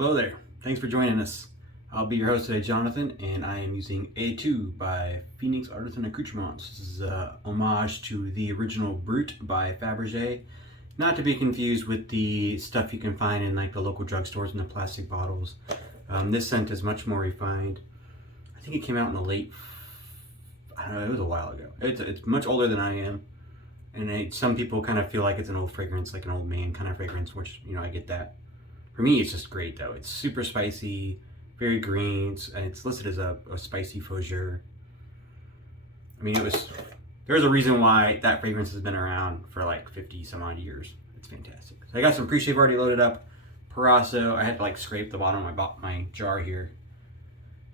Hello there. Thanks for joining us. I'll be your host today, Jonathan, and I am using A2 by Phoenix Artisan Accoutrements. This is a homage to the original Brut by Fabergé, not to be confused with the stuff you can find in like the local drugstores in the plastic bottles. This scent is much more refined. I think it came out in the late, I don't know, it was a while ago. It's much older than I am, and some people kind of feel like it's an old fragrance, like an old man kind of fragrance, which, you know, I get that. For me, it's just great though. It's super spicy, very green, and it's listed as a spicy fougere. I mean, there's a reason why that fragrance has been around for like 50 some odd years. It's fantastic. So I got some pre-shave already loaded up. Parasso, I had to like scrape the bottom of my jar here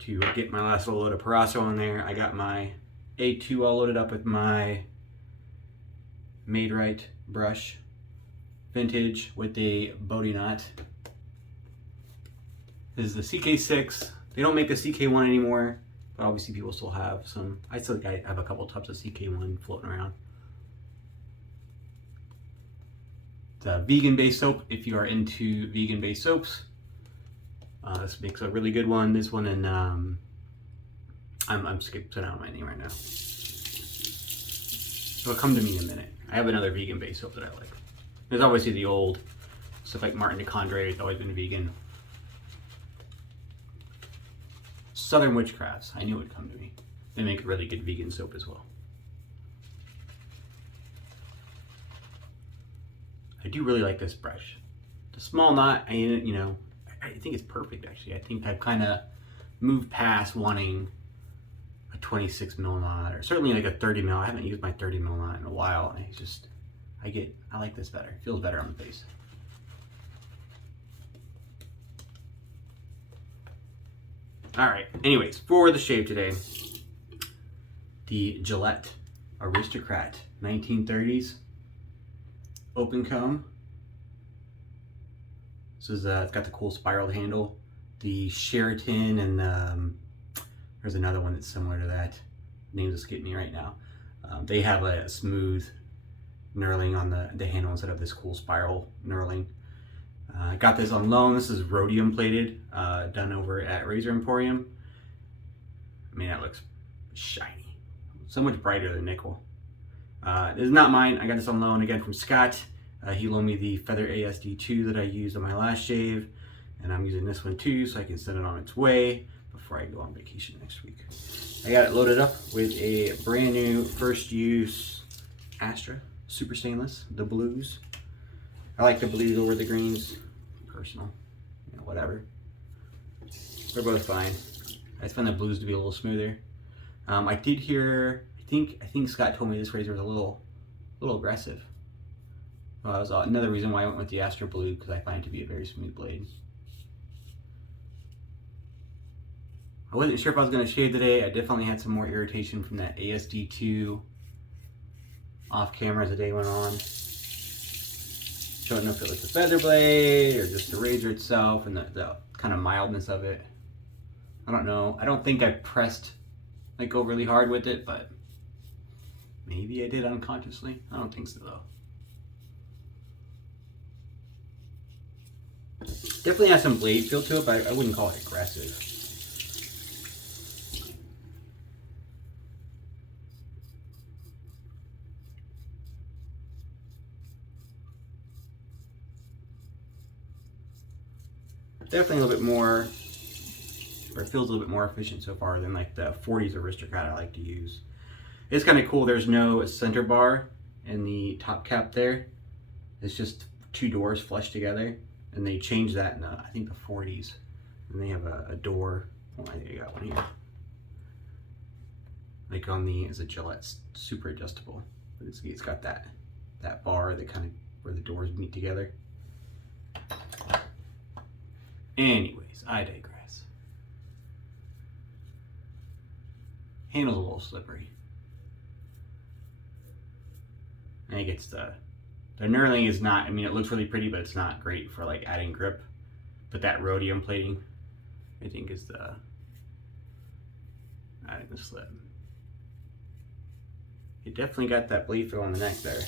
to get my last little load of Parasso on there. I got my A2 all loaded up with my Made Rite brush, vintage with a Boti knot. This is the CK6. They don't make the CK1 anymore, but obviously people still have some. I still think I have a couple tubs of CK1 floating around. It's a vegan-based soap if you are into vegan-based soaps. This makes a really good one. This one, and I'm skipping out my name right now. It'll come to me in a minute. I have another vegan-based soap that I like. There's obviously the old stuff like Martin de Condre. It's always been vegan. Southern Witchcrafts, I knew it would come to me. They make a really good vegan soap as well. I do really like this brush. The small knot, I think it's perfect actually. I think I've kind of moved past wanting a 26 mil knot, or certainly like a 30 mil. I haven't used my 30 mil knot in a while, and I like this better. It feels better on the face. All right, anyways, for the shave today, the Gillette Aristocrat 1930s open comb. This is it's got the cool spiraled handle. The Sheraton, and there's another one that's similar to that. Names escape me right now. They have a smooth knurling on the handle instead of this cool spiral knurling. I got this on loan. This is rhodium plated, done over at Razor Emporium. I mean, that looks shiny. So much brighter than nickel. This is not mine. I got this on loan again from Scott. He loaned me the Feather ASD2 that I used on my last shave, and I'm using this one too, so I can send it on its way before I go on vacation next week. I got it loaded up with a brand new first use Astra Super Stainless, the blues. I like the blues over the greens. Personal, you know, whatever. They're both fine. I just find the blues to be a little smoother. I did hear, I think Scott told me this razor was a little aggressive. Well, that was another reason why I went with the Astra Blue, because I find it to be a very smooth blade. I wasn't sure if I was going to shave today. I definitely had some more irritation from that ASD2 off camera as the day went on. Don't know if it was the feather blade or just the razor itself and the kind of mildness of it. I don't know. I don't think I pressed like overly hard with it, but maybe I did unconsciously. I don't think so though. Definitely has some blade feel to it, but I wouldn't call it aggressive. Definitely a little bit more, or it feels a little bit more efficient so far than like the 40s Aristocrat I like to use. It's kind of cool. There's no center bar in the top cap there. It's just two doors flush together, and they changed that in the, I think the 40s. And they have a door. Oh, I think I got one here. Like on the, it's a Gillette super adjustable. But it's got that bar that kind of where the doors meet together. Anyways, I digress. Handle's a little slippery. I think it's the knurling is not, I mean, it looks really pretty, but it's not great for like adding grip. But that rhodium plating, I think is adding the slip. It definitely got that blade feel on the neck there.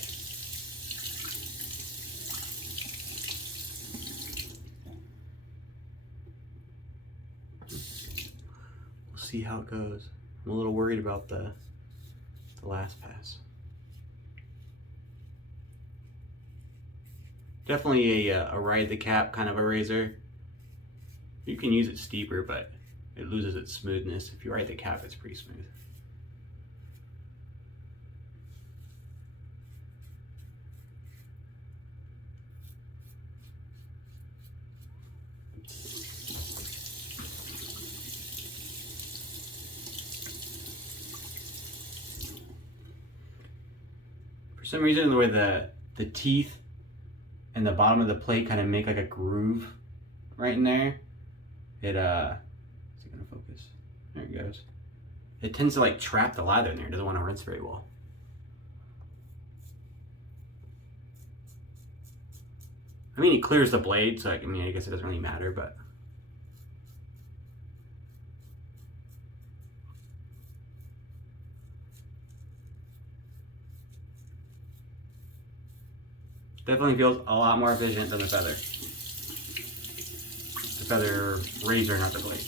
see how it goes. I'm a little worried about the last pass. Definitely a ride the cap kind of a razor. You can use it steeper, but it loses its smoothness. If you ride the cap, it's pretty smooth. For some reason, the way the teeth and the bottom of the plate kind of make like a groove right in there, it is it gonna focus? There it goes. It tends to like trap the lather in there. It doesn't want to rinse very well. I mean, it clears the blade, so I guess it doesn't really matter, but definitely feels a lot more efficient than the feather. The feather razor, not the blade.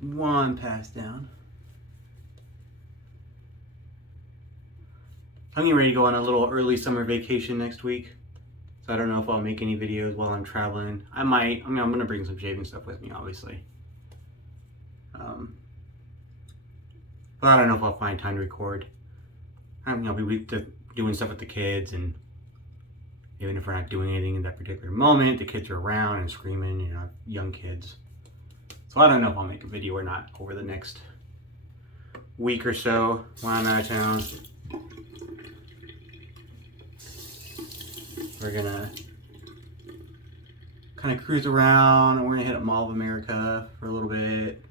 One pass down. I'm getting ready to go on a little early summer vacation next week. So I don't know if I'll make any videos while I'm traveling. I might. I'm gonna bring some shaving stuff with me, obviously. But I don't know if I'll find time to record. I'll be doing stuff with the kids, and even if we're not doing anything in that particular moment, the kids are around and screaming, you know, young kids. So I don't know if I'll make a video or not over the next week or so while I'm out of town. We're gonna kind of cruise around, and we're gonna hit up Mall of America for a little bit.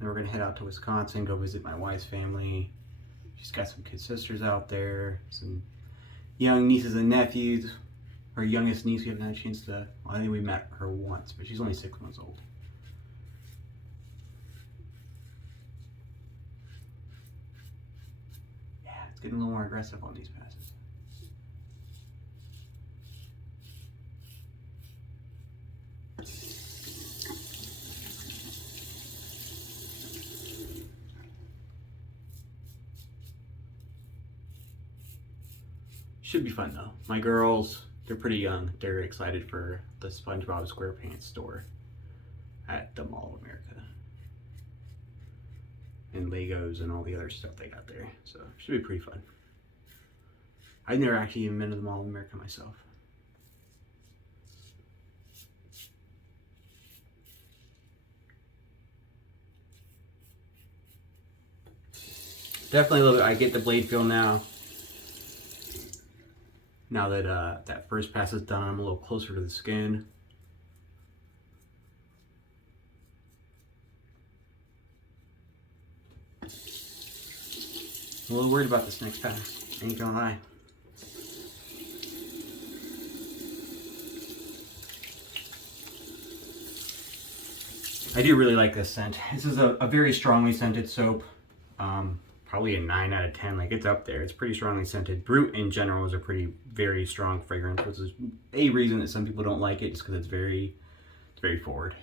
Then we're gonna head out to Wisconsin, go visit my wife's family. She's got some kid sisters out there, some young nieces and nephews. Her youngest niece, we haven't had a chance to, well, I think we met her once, but she's only 6 months old. Yeah, it's getting a little more aggressive on these passes. Should be fun though. My girls, they're pretty young. They're excited for the SpongeBob SquarePants store at the Mall of America. And Legos and all the other stuff they got there. So it should be pretty fun. I've never actually even been to the Mall of America myself. Definitely a little bit, I get the blade feel now. Now that that first pass is done, I'm a little closer to the skin. I'm a little worried about this next pass, ain't gonna lie. I do really like this scent. This is a very strongly scented soap. Probably a 9 out of 10. Like, it's up there. It's pretty strongly scented. Brute in general is a very strong fragrance, which is a reason that some people don't like it, just because it's very forward.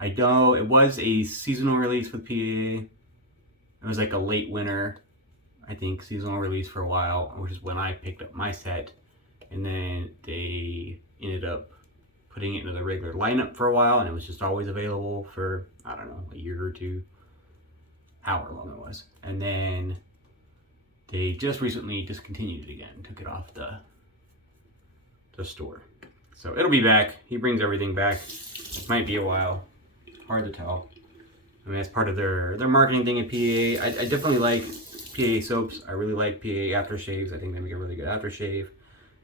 I know it was a seasonal release with PAA. It was like a late winter, I think, seasonal release for a while, which is when I picked up my set. And then they ended up putting it into the regular lineup for a while, and it was just always available for, I don't know, a year or two, however long it was. And then they just recently discontinued it again, took it off the store. So it'll be back. He brings everything back. It might be a while. Hard to tell. I mean, that's part of their marketing thing at PAA. I definitely like PAA soaps. I really like PAA aftershaves. I think they make a really good aftershave.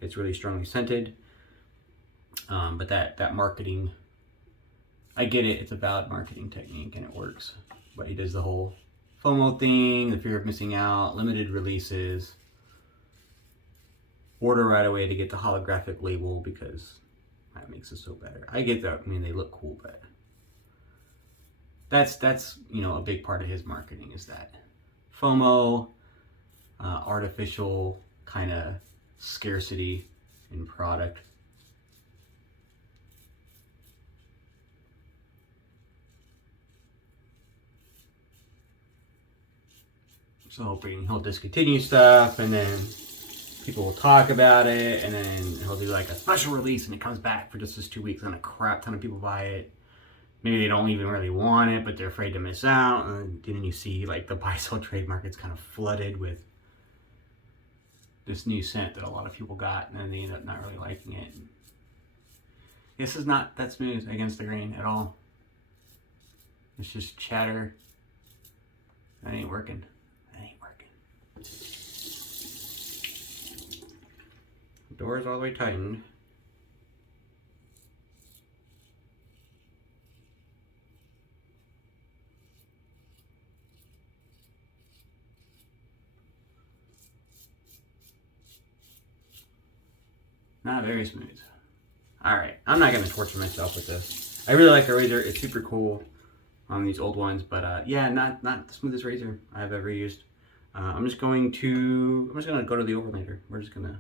It's really strongly scented. But that marketing, I get it. It's a bad marketing technique and it works. But he does the whole FOMO thing, the fear of missing out, limited releases, order right away to get the holographic label because that makes the soap better. I get that. I mean, they look cool, but that's you know, a big part of his marketing is that FOMO, artificial kind of scarcity in product. So hoping he'll discontinue stuff, and then people will talk about it, and then he'll do like a special release, and it comes back for just this 2 weeks, and a crap ton of people buy it. Maybe they don't even really want it, but they're afraid to miss out. And then you see like the buy-sell trade market's kind of flooded with this new scent that a lot of people got, and then they end up not really liking it. This is not that smooth against the grain at all. It's just chatter. That ain't working. Doors all the way tightened. Not very smooth. Alright, I'm not going to torture myself with this. I really like the razor. It's super cool on these old ones, but yeah, not the smoothest razor I've ever used. I'm just going to go to the Overlander. We're just going to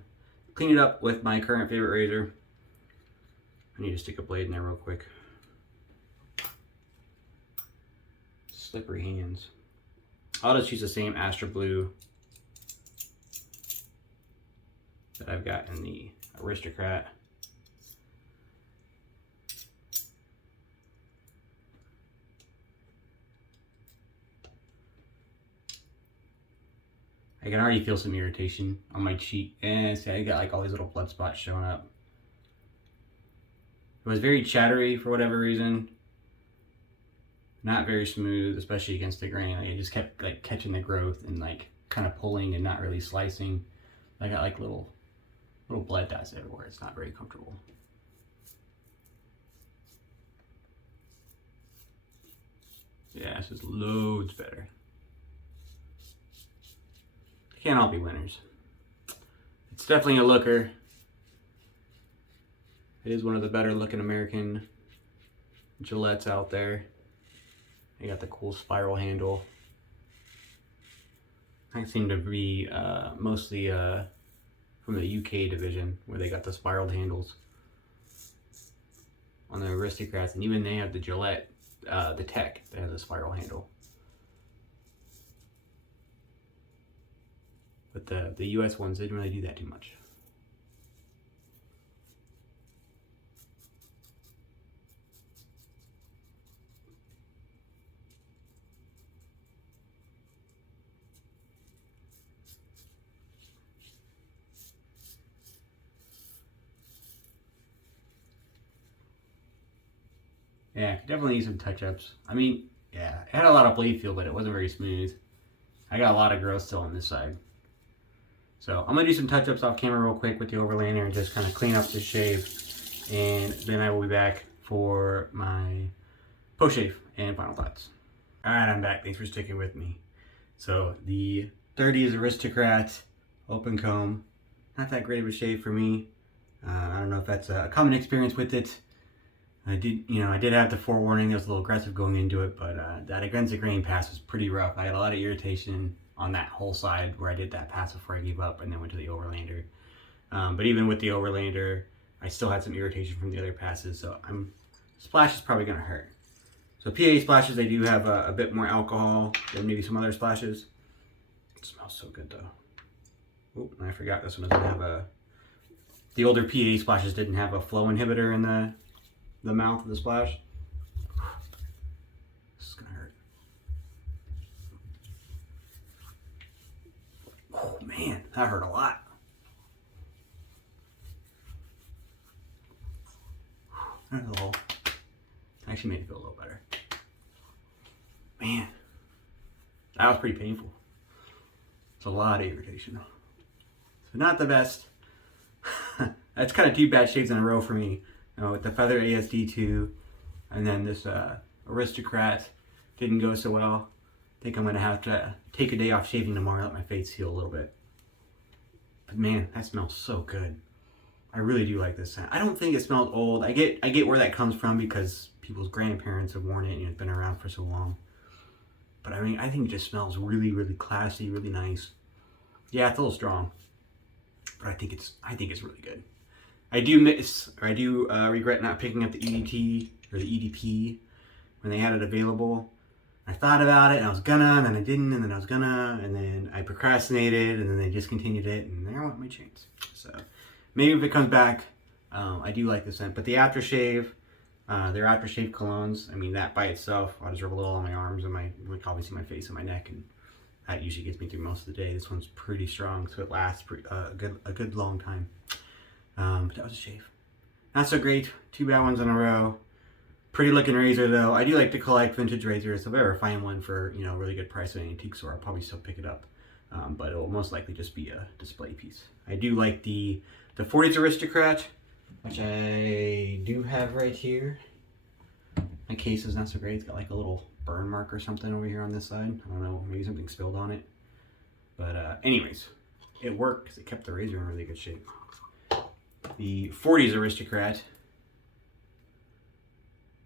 clean it up with my current favorite razor. I need to stick a blade in there real quick. Slippery hands. I'll just use the same Astra Blue that I've got in the Aristocrat. I can already feel some irritation on my cheek. And see, I got like all these little blood spots showing up. It was very chattery for whatever reason. Not very smooth, especially against the grain. Like, I just kept like catching the growth and like kind of pulling and not really slicing. I got like little blood dots everywhere. It's not very comfortable. Yeah, this is loads better. Can't all be winners. It's definitely a looker. It is one of the better looking American Gillettes out there. They got the cool spiral handle. I seem to be mostly from the UK division, where they got the spiraled handles on the Aristocrats, and even they have the Gillette, the Tech, that has a spiral handle. But the US ones didn't really do that too much. Yeah, definitely need some touch-ups. I mean, yeah, it had a lot of blade feel, but it wasn't very smooth. I got a lot of growth still on this side. So I'm going to do some touch-ups off camera real quick with the Overlander and just kind of clean up the shave. And then I will be back for my post-shave and final thoughts. Alright, I'm back. Thanks for sticking with me. So the 30s Aristocrat open comb. Not that great of a shave for me. I don't know if that's a common experience with it. I did have the forewarning. It was a little aggressive going into it, but that against the grain pass was pretty rough. I had a lot of irritation on that whole side where I did that pass before I gave up and then went to the Overlander. But even with the Overlander, I still had some irritation from the other passes, so splash is probably going to hurt. So PA splashes, they do have a bit more alcohol than maybe some other splashes. It smells so good though. Oh, I forgot this one doesn't have the older PA splashes didn't have a flow inhibitor in the mouth of the splash. This is gonna hurt. Oh man, that hurt a lot. There's a little, actually made it feel a little better. Man, that was pretty painful. It's a lot of irritation. So not the best. That's kind of two bad shaves in a row for me. With the Feather ASD2 and then this Aristocrat didn't go so well. I think I'm going to have to take a day off shaving tomorrow, let my face heal a little bit. But man, that smells so good. I really do like this scent. I don't think it smells old. I get where that comes from because people's grandparents have worn it and it's been around for so long. But I mean, I think it just smells really, really classy, really nice. Yeah, it's a little strong, but I think it's really good. I do regret not picking up the EDT or the EDP when they had it available. I thought about it and I was gonna, and then I didn't, and then I was gonna, and then I procrastinated, and then they discontinued it, and there went my chance. So maybe if it comes back, I do like the scent. But the aftershave, their aftershave colognes, I mean, that by itself, I just rub a little on my arms and my, obviously my face and my neck, and that usually gets me through most of the day. This one's pretty strong, so it lasts a good long time. But that was a shave. Not so great. 2 bad ones in a row. Pretty looking razor though. I do like to collect vintage razors. So if I ever find one for, you know, a really good price at an antique store, I'll probably still pick it up. But it will most likely just be a display piece. I do like the 40s Aristocrat, which I do have right here. My case is not so great. It's got like a little burn mark or something over here on this side. I don't know, maybe something spilled on it. But anyways, it worked because it kept the razor in really good shape. The 40s Aristocrat.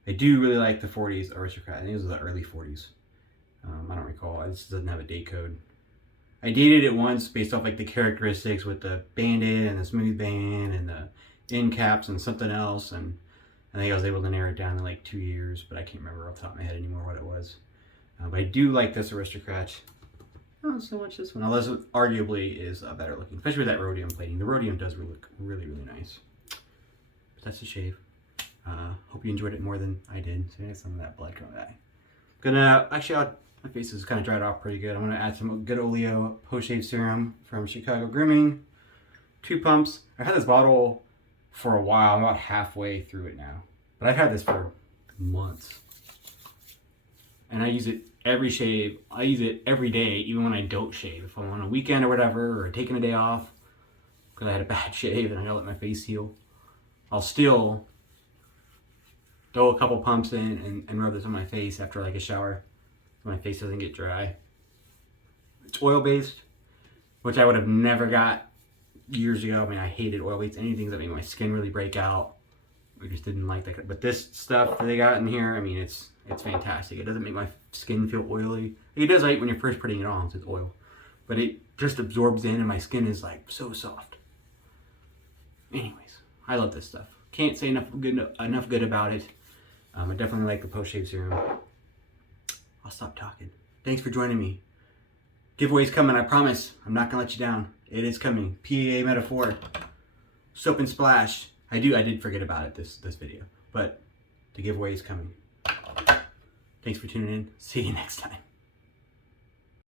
I do really like the 40s Aristocrat. I think these are the early 40s. I don't recall. It just doesn't have a date code. I dated it once based off like the characteristics with the banded and the smooth band and the end caps and something else. And I think I was able to narrow it down to like 2 years, but I can't remember off the top of my head anymore what it was. But I do like this Aristocrat. Not so much this one, although this arguably is better looking, especially with that rhodium plating. The rhodium does look really, really nice. But that's a shave. Hope you enjoyed it more than I did. So I had some of that blood coming back. My face is kind of dried off pretty good. I'm gonna add some good Oleo post-shave serum from Chicago Grooming. 2 pumps. I've had this bottle for a while. I'm about halfway through it now. But I've had this for months. And I use it every shave. I use it every day, even when I don't shave. If I'm on a weekend or whatever, or taking a day off, because I had a bad shave and I gotta let my face heal, I'll still throw a couple pumps in and rub this on my face after like a shower so my face doesn't get dry. It's oil based, which I would have never got years ago. I mean, I hated oil based anything that made my skin really break out. We just didn't like that. But this stuff that they got in here, I mean, it's fantastic. It doesn't make my skin feel oily. It does like when you're first putting it on, so it's oil. But it just absorbs in and my skin is like so soft. Anyways, I love this stuff. Can't say enough good about it. I definitely like the post-shave serum. I'll stop talking. Thanks for joining me. Giveaway's coming, I promise. I'm not gonna let you down. It is coming. PAA Metaphor. Soap and Splash. I did forget about it this video, but the giveaway is coming. Thanks for tuning in. See you next time.